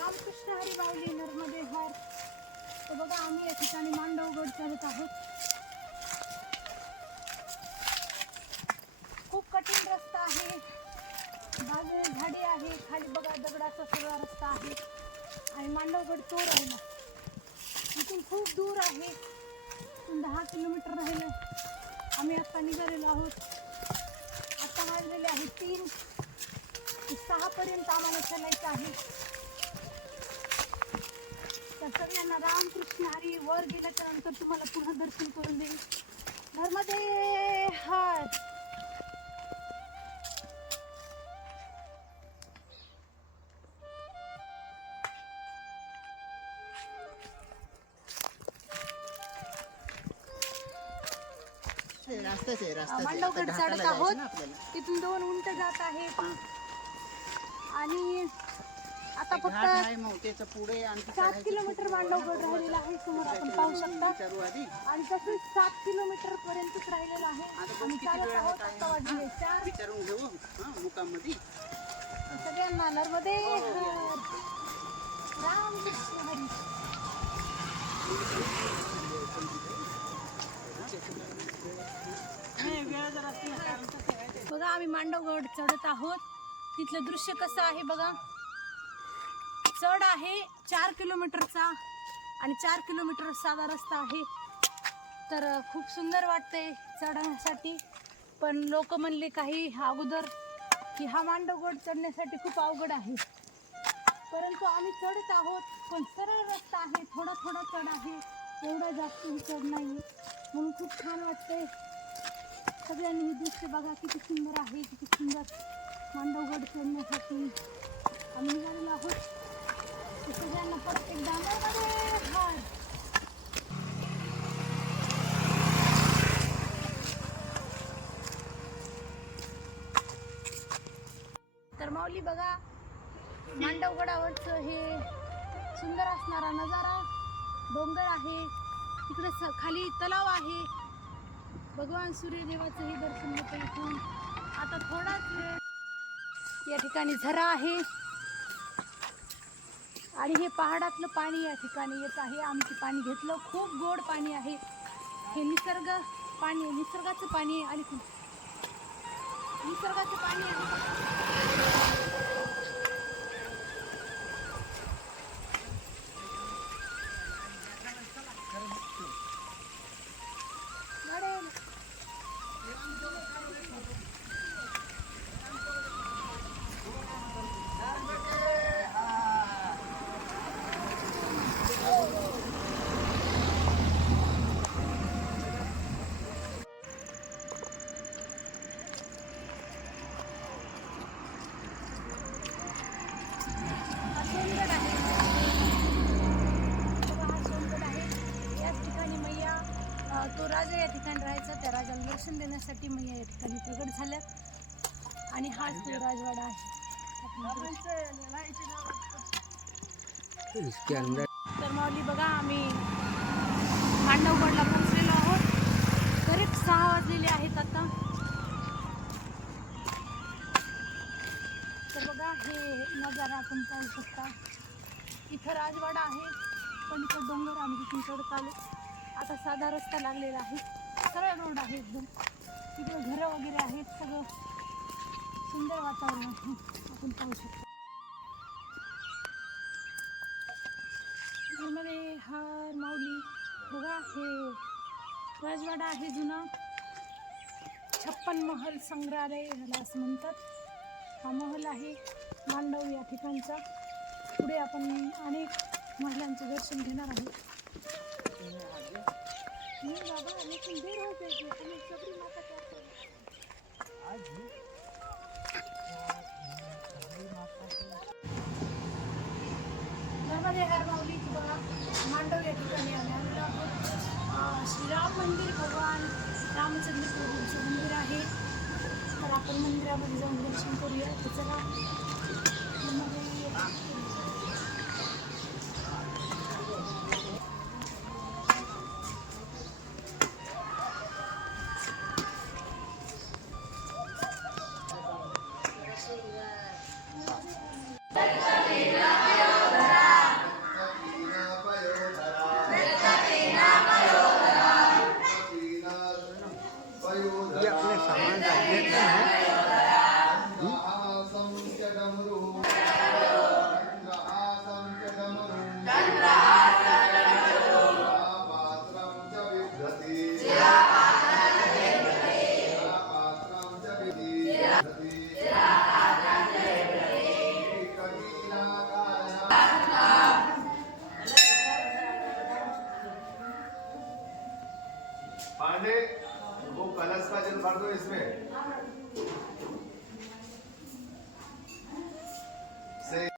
रामकृष्ण हरी बावली नर्मदे हर. तर बघा आम्ही या ठिकाणी मांडवगड चढत आहोत. खूप कठीण रस्ता आहे. बाजूने झाडी आहे. खाली बघा दगडाचा सगळा रस्ता आहे. आणि मांडवगड तो राहिला. इथून खूप दूर आहे. दहा किलोमीटर राहिलं. आम्ही आता निघालेलो आहोत. आता वाजलेले आहे तीन. सहापर्यंत आम्हाला चालायचं आहे. तर सगळ्यांना रामकृष्ण हरी वर गेल्याच्यानंतर तुम्हाला पुन्हा दर्शन करून देईल नर्मदे हर रस्ताच आहे. मांडवगड चढत आहोत. तिथून दोन उंट जात आहेत आणि आता फक्त त्याचं पुढे आणखी सात किलोमीटर मांडवगड राहिलेला आहे समोर आपण पाहू शकता. विचारू आधी. आणि तसंच सात किलोमीटर पर्यंतच राहिलेलं आहे आता बघ आम्ही किती चालत वेळ आहोत होत आहे. आता वाजले चार विचारून घेऊ हा मुकामध्ये सगळ्यांना नर्मदे हर. रामकृष्ण हरी. बघा आम्ही मांडवगड चढत आहोत. तिथलं दृश्य कसं आहे बघा. चढ आहे चार किलोमीटरचा आणि चार किलोमीटर साधा रस्ता आहे. तर खूप सुंदर वाटते चढण्यासाठी. पण लोक म्हणले काही अगोदर की हा मांडवगड चढण्यासाठी खूप अवघड आहे. परंतु आम्ही चढत आहोत पण सरळ रस्ता आहे थोडा थोडा चढ आहे. एवढा जास्त चढ नाही म्हणून खूप छान वाटते सगळ्यांनी हे दृश्य बघा किती सुंदर आहे किती सुंदर मांडवगड चढण्यासाठी आम्ही निघालेलो आहोत तर सगळ्यांना परत एकदा नर्मदे हर. तर माऊली बघा. मांडवगडावरचं हे सुंदर असणारा नजारा. डोंगर आहे. तिकडे स खाली तलाव आहे. भगवान सूर्यदेवाचं हे दर्शन होतं इथून. आता थोडाच वेळ या ठिकाणी झरा आहे. आणि हे पहाडातलं पाणी या ठिकाणी येत आहे. आमची पाणी घेतलं. खूप गोड पाणी आहे. हे निसर्ग पाणी निसर्गाचं पाणी आणि खूप निसर्गाचं पाणी आहे. राजा या ठिकाणी राहायचा त्या राजाला दर्शन देण्यासाठी मैया या ठिकाणी प्रगट झाल्या आणि हाच तो राजवाडा आहे. तर माऊली बघा आम्ही मांडवगडला पोहोचलेलो आहोत. करीब सहा वाजलेले आहेत आता. तर बघा हे नजारा आपण पाहू शकता इथं राजवाडा आहे. पण इथं डोंगर आम्ही तिथून चढत आलो. आता साधा रस्ता लागलेला आहे. सरळ रोड आहे एकदम. तिकडे घरं वगैरे आहेत सगळं सुंदर वातावरण आहे. आपण पाहू शकतो. घरमध्ये हा माऊली बघा हे. राजवाडा आहे जुना. छप्पन महल संग्रहालय ह्याला असं म्हणतात. हा महल आहे मांडव या ठिकाणचा. पुढे आपण अनेक महिलांचं दर्शन घेणार आहोत. हर माऊलीची बघा मांडव या ठिकाणी आम्ही आलेलो आहोत श्रीराम मंदिर भगवान रामचंद्र प्रभूंचं मंदिर आहे तर आपण मंदिरामध्ये जाऊन दर्शन करूया तर चला पांडे वो कलश का जल भर दो इसमें।